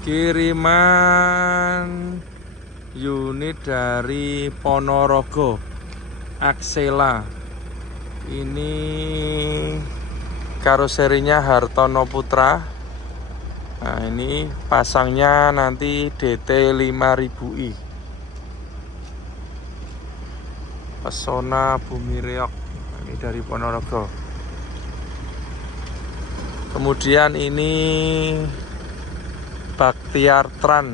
Kiriman unit dari Ponorogo, Axela. Ini karoserinya Hartono Putra. Nah, ini pasangnya nanti DT 5000i. Pesona Bumi Reok. Ini dari Ponorogo. Kemudian ini Baktiar Tran,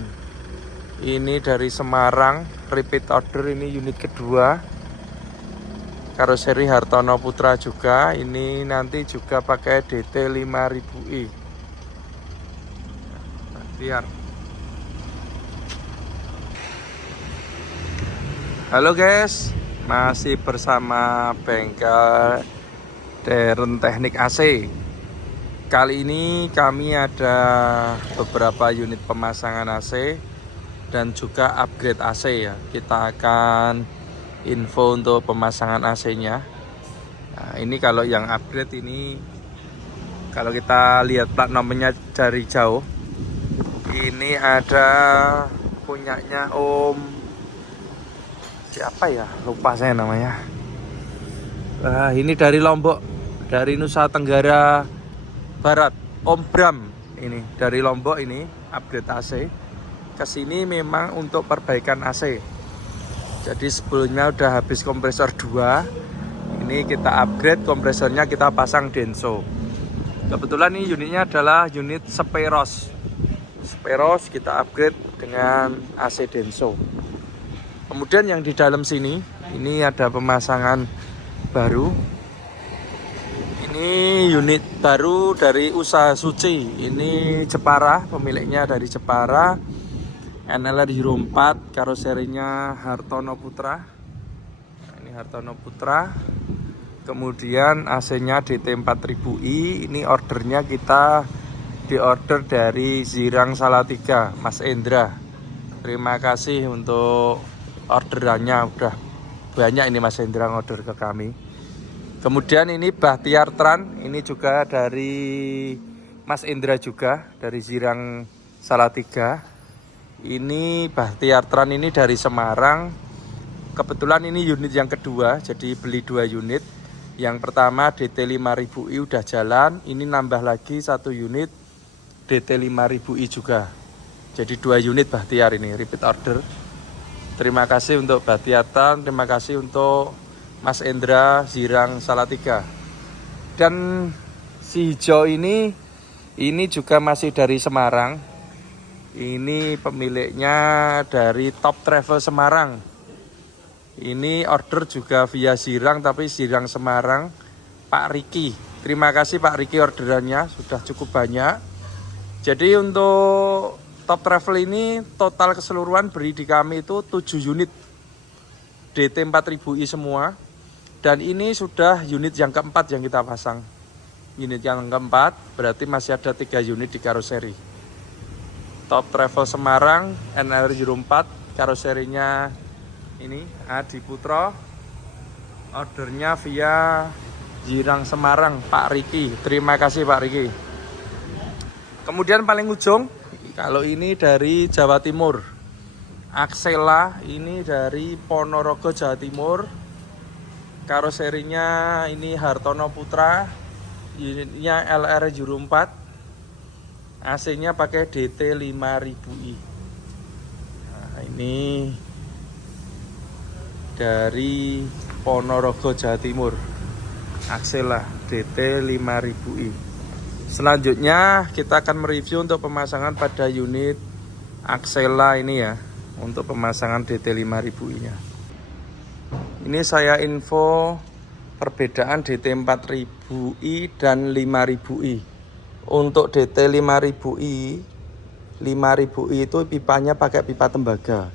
ini dari Semarang, repeat order, ini unit kedua, karoseri Hartono Putra juga. Ini nanti juga pakai DT 5000i. Baktiar. Halo guys, masih bersama bengkel Deren Teknik AC. Kali ini kami ada beberapa unit pemasangan AC dan juga upgrade AC ya. Kita akan info untuk pemasangan AC-nya. Nah, ini kalau yang upgrade ini, kalau kita lihat plat nomornya dari jauh, ini ada punyanya Om siapa ya? Lupa saya namanya. Ini dari Lombok, dari Nusa Tenggara Barat, Om Bram. Ini dari Lombok, ini upgrade AC. Kesini memang untuk perbaikan AC. Jadi sebelumnya udah habis kompresor 2. Ini kita upgrade kompresornya, kita pasang Denso. Kebetulan ini unitnya adalah unit Speros. Speros kita upgrade dengan AC Denso. Kemudian yang di dalam sini, ini ada pemasangan baru. Ini unit baru dari Usaha Suci. Ini Jepara, pemiliknya dari Jepara. NLR 04, karoserinya Hartono Putra. Ini Hartono Putra. Kemudian AC-nya DT 4000i. Ini ordernya kita diorder dari Zirang Salatiga, Mas Endra. Terima kasih untuk orderannya, udah banyak ini Mas Endra order ke kami. Kemudian ini Baktiar Tran, ini juga dari Mas Endra juga, dari Zirang Salatiga. Ini Baktiar Tran ini dari Semarang. Kebetulan ini unit yang kedua, jadi beli 2 unit. Yang pertama DT 5000i udah jalan, ini nambah lagi 1 unit DT 5000i juga. Jadi 2 unit Baktiar ini, repeat order. Terima kasih untuk Baktiar Tran, terima kasih untuk Mas Endra Zirang Salatiga. Dan si hijau ini juga masih dari Semarang. Ini pemiliknya dari Top Travel Semarang. Ini order juga via Zirang, tapi Zirang Semarang, Pak Riki. Terima kasih Pak Riki, orderannya sudah cukup banyak. Jadi untuk Top Travel ini total keseluruhan beri di kami itu 7 unit DT 4000i semua. Dan ini sudah unit yang keempat yang kita pasang. Unit yang keempat, berarti masih ada 3 unit di karoseri. Top Travel Semarang, NLR 04, karoserinya ini Adi Putro. Ordernya via Zirang Semarang, Pak Riki. Terima kasih Pak Riki. Kemudian paling ujung, kalau ini dari Jawa Timur, Axela, ini dari Ponorogo, Jawa Timur. Karoserinya ini Hartono Putra, unitnya LR 04, AC-nya pakai DT 5000i. Nah, ini dari Ponorogo, Jawa Timur, Axela DT 5000i. Selanjutnya kita akan mereview untuk pemasangan pada unit Axela ini ya, untuk pemasangan DT 5000i nya. Ini saya info perbedaan DT 4000i dan 5000i. Untuk DT 5000i itu pipanya pakai pipa tembaga.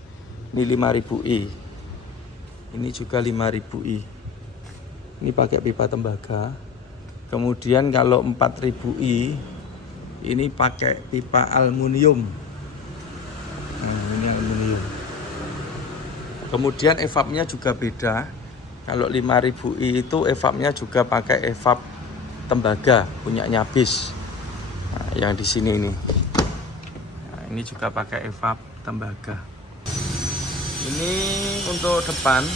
Ini 5000i. Ini juga 5000i. Ini pakai pipa tembaga. Kemudian kalau 4000i ini pakai pipa aluminium. Nah, ini aluminium. Kemudian evapnya juga beda. Kalau 5000i itu evapnya juga pakai evap tembaga, punyanya BIS. Nah, yang di sini ini. Nah, Ini juga pakai evap tembaga. Ini untuk depan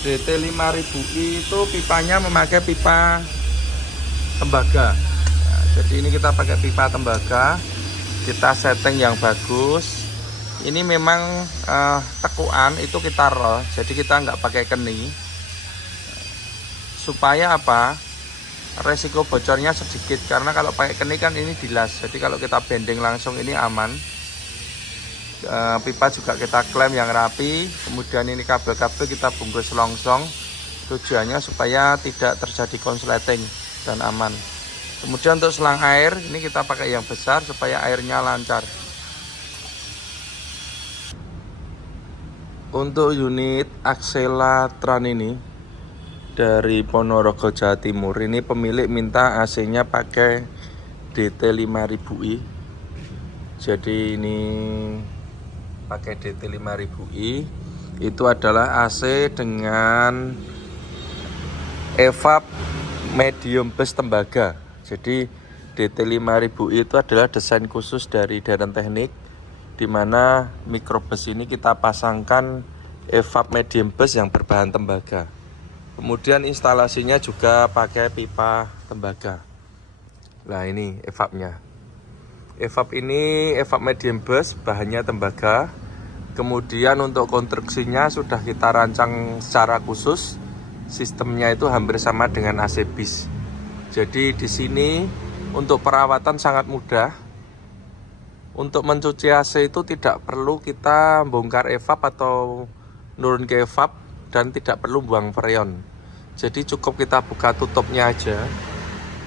DT5000i itu pipanya memakai pipa tembaga. Nah, jadi ini kita pakai pipa tembaga, kita setting yang bagus. Ini memang tekuan itu kita roll, jadi kita nggak pakai keni. Supaya apa? Resiko bocornya sedikit, karena kalau pakai keni kan ini dilas. Jadi kalau kita bending langsung ini aman. Pipa juga kita klaim yang rapi. Kemudian ini kabel-kabel kita bungkus longsong, tujuannya supaya tidak terjadi konsleting dan aman. Kemudian untuk selang air ini kita pakai yang besar supaya airnya lancar. Untuk unit Axelatran ini dari Ponorogo, Jawa Timur, ini pemilik minta AC-nya pakai DT5000i. Jadi ini pakai DT5000i, itu adalah AC dengan evap medium bus tembaga. Jadi DT5000i itu adalah desain khusus dari Daren Teknik, di mana microbus ini kita pasangkan evap medium bus yang berbahan tembaga. Kemudian instalasinya juga pakai pipa tembaga. Nah, ini evapnya. Evap ini evap medium bus, bahannya tembaga. Kemudian untuk konstruksinya sudah kita rancang secara khusus. Sistemnya itu hampir sama dengan AC bis. Jadi di sini untuk perawatan sangat mudah. Untuk mencuci AC itu tidak perlu kita bongkar evap atau nurun ke evap, dan tidak perlu buang freon. Jadi cukup kita buka tutupnya aja,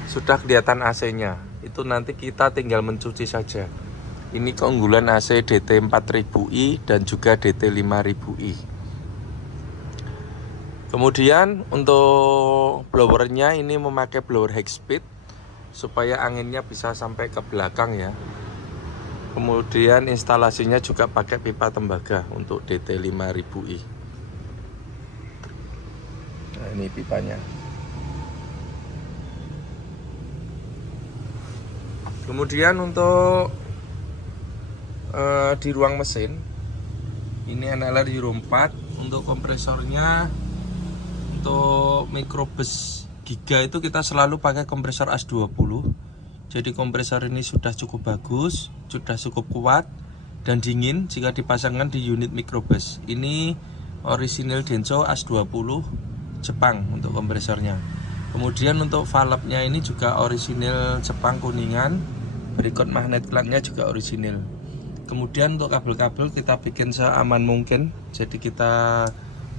sudah kelihatan AC-nya. Itu nanti kita tinggal mencuci saja. Ini keunggulan AC DT4000i dan juga DT5000i. Kemudian untuk blowernya ini memakai blower high speed supaya anginnya bisa sampai ke belakang ya. Kemudian instalasinya juga pakai pipa tembaga untuk DT5000i. Nah, ini pipanya. Kemudian untuk di ruang mesin ini NLR Euro 4. Untuk kompresornya, untuk microbus giga itu kita selalu pakai kompresor AS20. Jadi kompresor ini sudah cukup bagus, sudah cukup kuat dan dingin jika dipasangkan di unit microbus. Ini orisinil Denso AS20 Jepang untuk kompresornya. Kemudian untuk valve-nya ini juga orisinil Jepang Kuningan. Berikut magnet clamp-nya juga orisinil. Kemudian untuk kabel-kabel kita bikin seaman mungkin. Jadi kita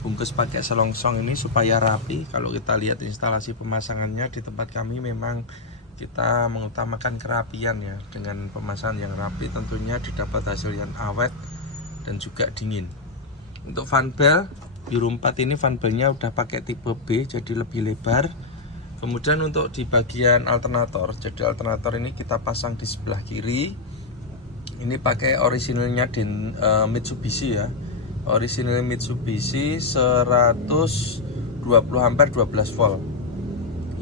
bungkus pakai selongsong ini supaya rapi. Kalau kita lihat instalasi pemasangannya di tempat kami, memang kita mengutamakan kerapian ya. Dengan pemasangan yang rapi tentunya didapat hasil yang awet dan juga dingin. Untuk fan bell Euro 4 ini fan bellnya udah pakai tipe B, jadi lebih lebar. Kemudian untuk di bagian alternator, jadi alternator ini kita pasang di sebelah kiri. Ini pakai orisinalnya Mitsubishi ya. Orisinal Mitsubishi 120 ampere 12 volt.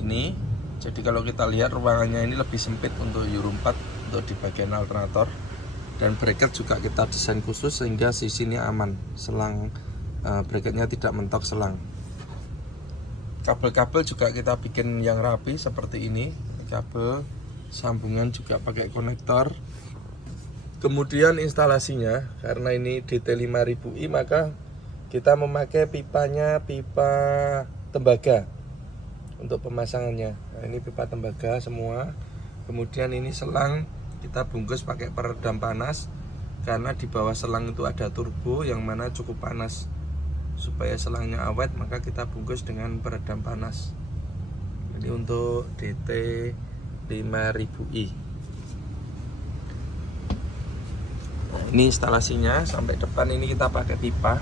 Ini jadi kalau kita lihat ruangannya ini lebih sempit untuk Euro 4 untuk di bagian alternator. Dan bracket juga kita desain khusus sehingga sini aman, selang bracketnya tidak mentok selang. Kabel-kabel juga kita bikin yang rapi seperti ini. Kabel sambungan juga pakai konektor. Kemudian instalasinya, karena ini DT5000i, maka kita memakai pipanya pipa tembaga untuk pemasangannya. Nah, ini pipa tembaga semua. Kemudian ini selang kita bungkus pakai peredam panas, karena di bawah selang itu ada turbo yang mana cukup panas. Supaya selangnya awet, maka kita bungkus dengan peredam panas. Ini untuk DT5000i. Ini instalasinya sampai depan ini kita pakai pipa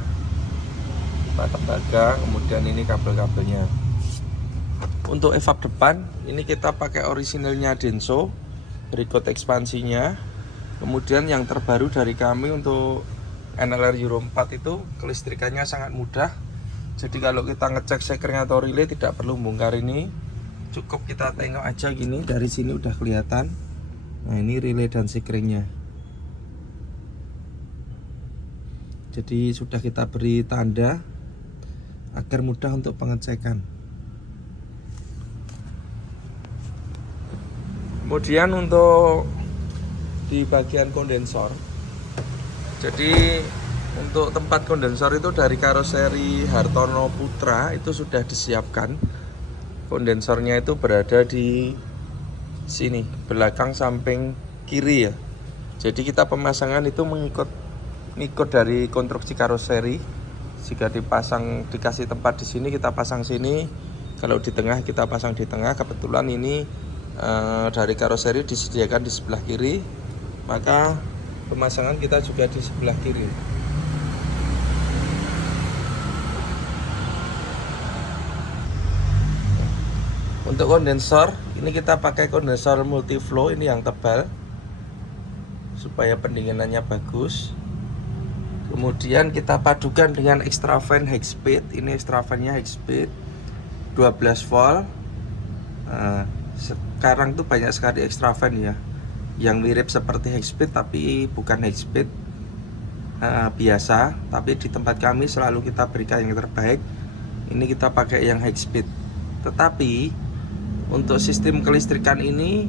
tembaga. Kemudian ini kabel-kabelnya. Untuk evap depan ini kita pakai orisinalnya Denso. Berikut ekspansinya. Kemudian yang terbaru dari kami untuk NLR Euro 4 itu kelistrikannya sangat mudah. Jadi kalau kita ngecek sekring atau relay tidak perlu bongkar ini, cukup kita tengok aja gini, dari sini udah kelihatan. Nah, ini relay dan sekringnya. Jadi sudah kita beri tanda agar mudah untuk pengecekan. Kemudian untuk di bagian kondensor, jadi untuk tempat kondensor itu dari karoseri Hartono Putra itu sudah disiapkan. Kondensornya itu berada di sini, belakang samping kiri ya. Jadi kita pemasangan itu mengikut dari konstruksi karoseri. Jika dikasih tempat di sini, kita pasang sini. Kalau di tengah, kita pasang di tengah. Kebetulan ini dari karoseri disediakan di sebelah kiri, maka pemasangan kita juga di sebelah kiri. Untuk kondensor, ini kita pakai kondensor multiflow, ini yang tebal supaya pendinginannya bagus. Kemudian kita padukan dengan extra fan high speed. Ini extra fan-nya high speed 12 volt. Sekarang tuh banyak sekali extra fan ya, yang mirip seperti high speed tapi bukan high speed biasa. Tapi di tempat kami selalu kita berikan yang terbaik. Ini kita pakai yang high speed. Tetapi untuk sistem kelistrikan ini,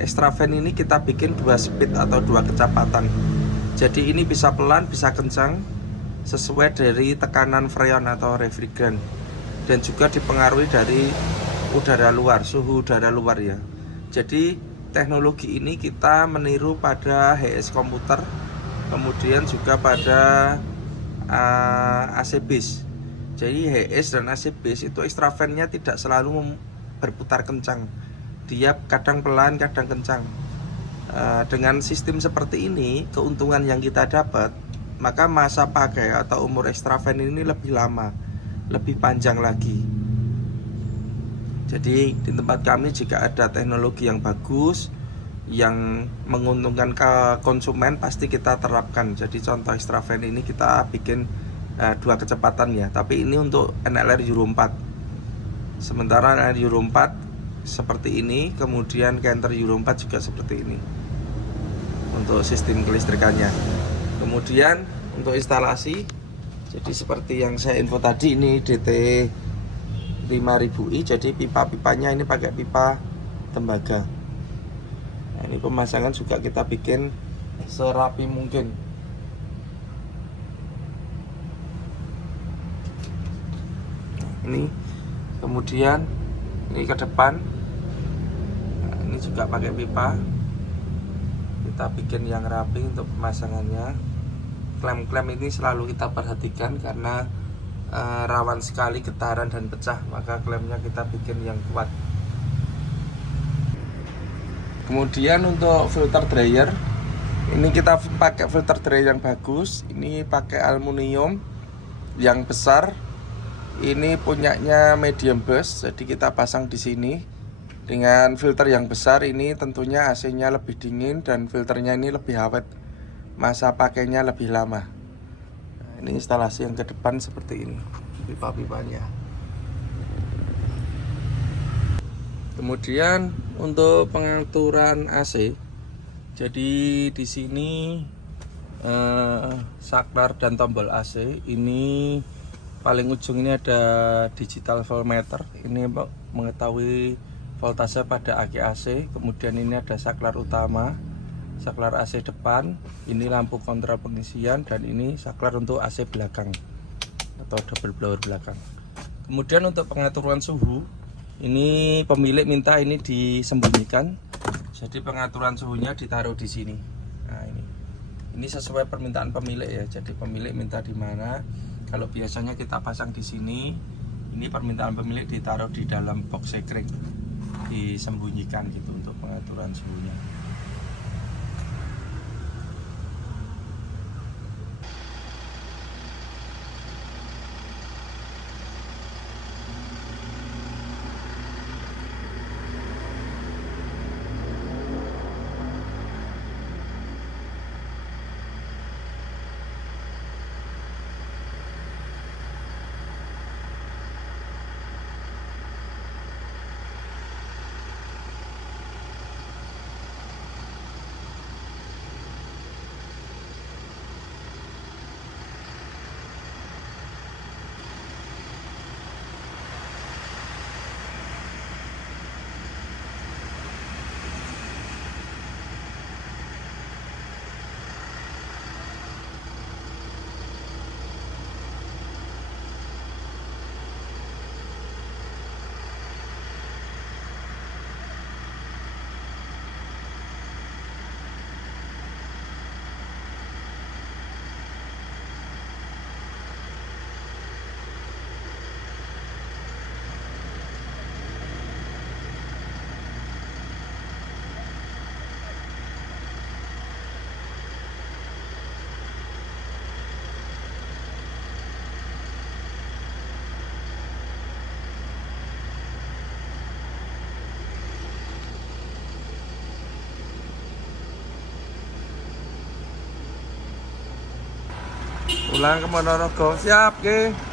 extra fan ini kita bikin 2 speed atau 2 kecepatan. Jadi ini bisa pelan, bisa kencang, sesuai dari tekanan freon atau refrigeran. Dan juga dipengaruhi dari udara luar, suhu udara luar ya. Jadi teknologi ini kita meniru pada HS komputer, kemudian juga pada AC base. Jadi HS dan AC base itu extra fan-nya tidak selalu berputar kencang. Dia kadang pelan, kadang kencang. Dengan sistem seperti ini, keuntungan yang kita dapat, maka masa pakai atau umur extra fan ini lebih lama, lebih panjang lagi. Jadi di tempat kami jika ada teknologi yang bagus, yang menguntungkan ke konsumen, pasti kita terapkan. Jadi contoh extra fan ini kita bikin 2 kecepatan ya, tapi ini untuk NLR Euro 4. Sementara NLR Euro 4 seperti ini, kemudian Canter Euro 4 juga seperti ini untuk sistem kelistrikannya. Kemudian untuk instalasi, jadi seperti yang saya info tadi, ini DT 5000i, jadi pipa-pipanya ini pakai pipa tembaga. Nah, ini pemasangan juga kita bikin serapi mungkin. Ini kemudian ini ke depan, nah, ini juga pakai pipa. Kita bikin yang rapi untuk pemasangannya. Klem-klem ini selalu kita perhatikan karena rawan sekali getaran dan pecah, maka klemnya kita bikin yang kuat. Kemudian untuk filter dryer, ini kita pakai filter dryer yang bagus. Ini pakai aluminium yang besar. Ini punyanya medium burst, jadi kita pasang di sini. Dengan filter yang besar ini tentunya AC-nya lebih dingin dan filternya ini lebih awet, masa pakainya lebih lama. Nah, ini instalasi yang ke depan seperti ini, pipa-pipanya. Kemudian untuk pengaturan AC, jadi di sini saklar dan tombol AC. Ini paling ujung ini ada digital voltmeter, ini mengetahui voltase pada aki AC. Kemudian ini ada saklar utama, saklar AC depan, ini lampu kontrol pengisian, dan ini saklar untuk AC belakang atau double blower belakang. Kemudian untuk pengaturan suhu, ini pemilik minta ini disembunyikan, jadi pengaturan suhunya ditaruh di sini. Nah, ini sesuai permintaan pemilik ya, jadi pemilik minta di mana. Kalau biasanya kita pasang di sini, ini permintaan pemilik ditaruh di dalam box sekring, disembunyikan gitu untuk pengaturan suhunya. Pulang ke Ponorogo. Siap, Ki.